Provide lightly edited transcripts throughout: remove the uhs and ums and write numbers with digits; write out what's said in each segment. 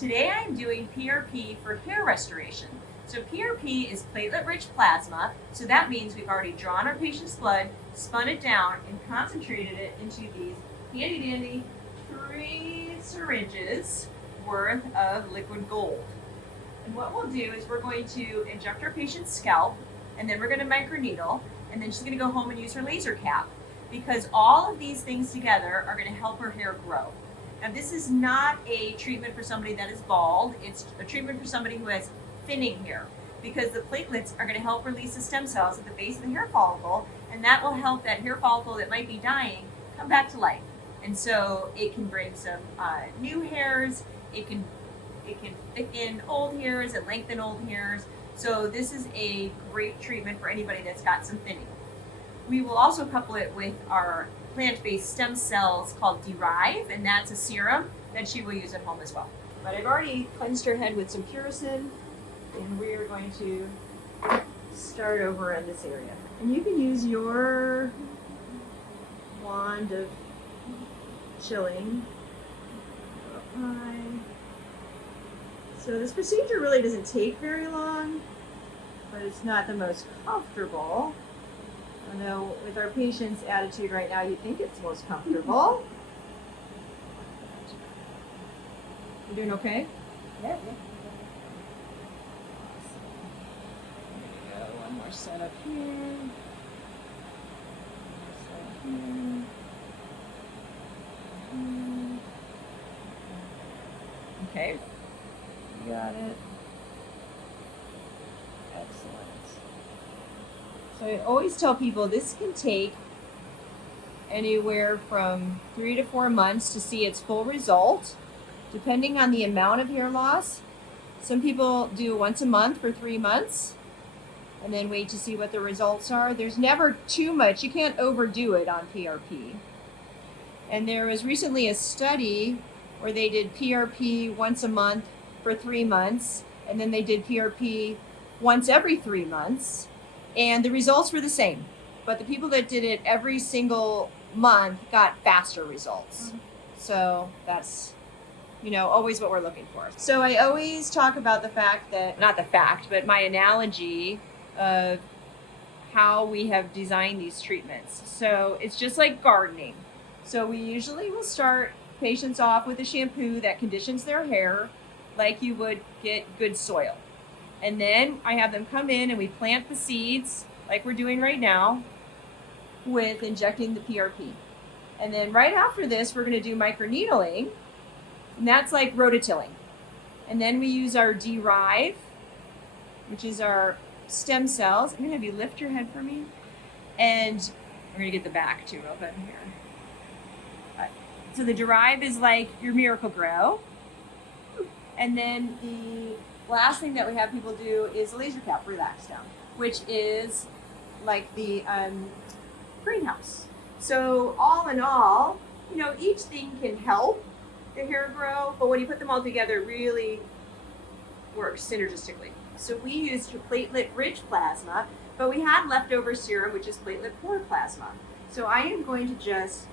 Today I'm doing PRP for hair restoration. So PRP is platelet-rich plasma, so that means we've already drawn our patient's blood, spun it down, and concentrated it into these handy-dandy 3 syringes worth of liquid gold. And what we'll do is we're going to inject our patient's scalp, and then we're going to microneedle, and then she's going to go home and use her laser cap, because all of these things together are going to help her hair grow. Now, this is not a treatment for somebody that is bald. It's a treatment for somebody who has thinning hair, because the platelets are going to help release the stem cells at the base of the hair follicle, and that will help that hair follicle that might be dying come back to life. And so it can bring some new hairs. It can thicken old hairs and lengthen old hairs. So this is a great treatment for anybody that's got some thinning. We will also couple it with our plant-based stem cells called Derive, and that's a serum that she will use at home as well. But I've already cleansed her head with some Puricin, and we are going to start over in this area. And you can use your wand of chilling. Up high. So this procedure really doesn't take very long, but it's not the most comfortable. I know with our patient's attitude right now, you think it's most comfortable. You doing okay? Yeah. There we go. One more set up here. Okay. You got it. Excellent. So I always tell people this can take anywhere from 3 to 4 months to see its full result, depending on the amount of hair loss. Some people do once a month for 3 months and then wait to see what the results are. There's never too much. You can't overdo it on PRP. And there was recently a study where they did PRP once a month for 3 months, and then they did PRP once every 3 months. And the results were the same, but the people that did it every single month got faster results. Mm-hmm. So that's, always what we're looking for. So I always talk about the fact that, not the fact, but my analogy of how we have designed these treatments. So it's just like gardening. So we usually will start patients off with a shampoo that conditions their hair like you would get good soil. And then I have them come in and we plant the seeds like we're doing right now with injecting the PRP. And then right after this, we're going to do microneedling, and that's like rototilling. And then we use our Derive, which is our stem cells. I'm going to have you lift your head for me. And we're going to get the back too open here. So the Derive is like your Miracle-Gro. And then the last thing that we have people do is laser cap relax down, which is like the greenhouse. So all in all, each thing can help the hair grow, but when you put them all together, it really works synergistically. So we used platelet-rich plasma, but we had leftover serum, which is platelet-poor plasma. So I am going to just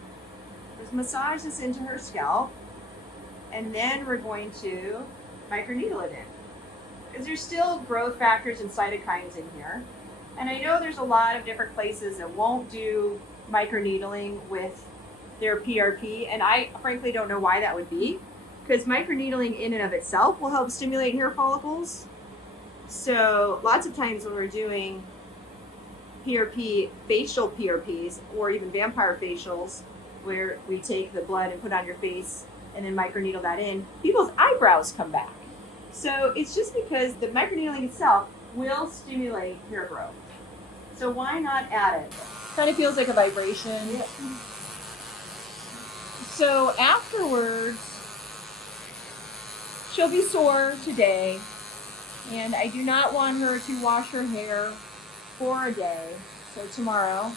massage this into her scalp, and then we're going to microneedle it in. Because there's still growth factors and cytokines in here. And I know there's a lot of different places that won't do microneedling with their PRP, and I frankly don't know why that would be, because microneedling in and of itself will help stimulate hair follicles. So lots of times when we're doing PRP, facial PRPs, or even vampire facials, where we take the blood and put it on your face and then microneedle that in, people's eyebrows come back. So it's just because the microneedling itself will stimulate hair growth. So why not add it? Kind of feels like a vibration. Yeah. So afterwards, she'll be sore today, and I do not want her to wash her hair for a day. So tomorrow,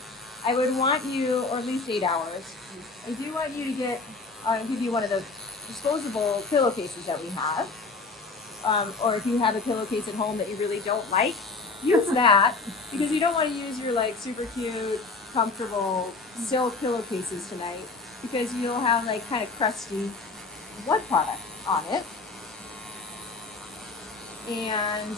I would want you, or at least 8 hours, I do want you to give you one of the disposable pillowcases that we have. Or if you have a pillowcase at home that you really don't like, use that, because you don't want to use your super cute, comfortable silk pillowcases tonight, because you'll have kind of crusty blood product on it. And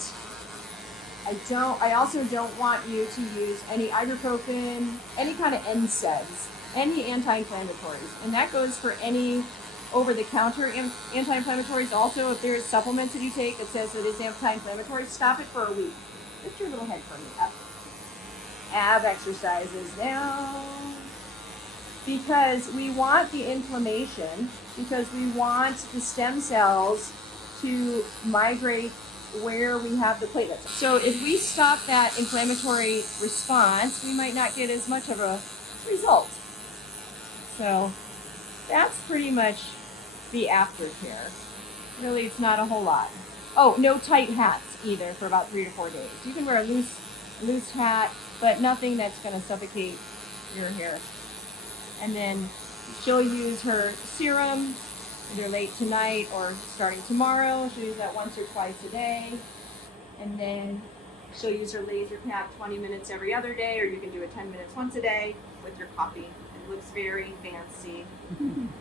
I also don't want you to use any ibuprofen, any kind of NSAIDs, any anti-inflammatories. And that goes for any over-the-counter anti-inflammatories. Also, if there's supplements that you take that says that it's anti-inflammatory, stop it for a week. Lift your little head for me up. Ab exercises now. Because we want the inflammation, because we want the stem cells to migrate where we have the platelets. So if we stop that inflammatory response, we might not get as much of a result. So that's pretty much the aftercare. Really, it's not a whole lot. Oh, no tight hats either for about 3 to 4 days. You can wear a loose hat, but nothing that's going to suffocate your hair. And then she'll use her serum either late tonight or starting tomorrow. She'll use that once or twice a day. And then she'll use her laser cap 20 minutes every other day, or you can do it 10 minutes once a day with your coffee. It looks very fancy.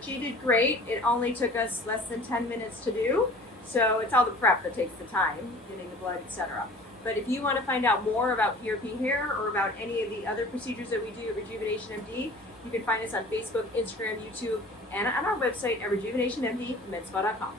She did great. It only took us less than 10 minutes to do. So it's all the prep that takes the time, getting the blood, etc. But if you want to find out more about PRP hair or about any of the other procedures that we do at RejuvenationMD, you can find us on Facebook, Instagram, YouTube, and on our website at RejuvenationMD.com.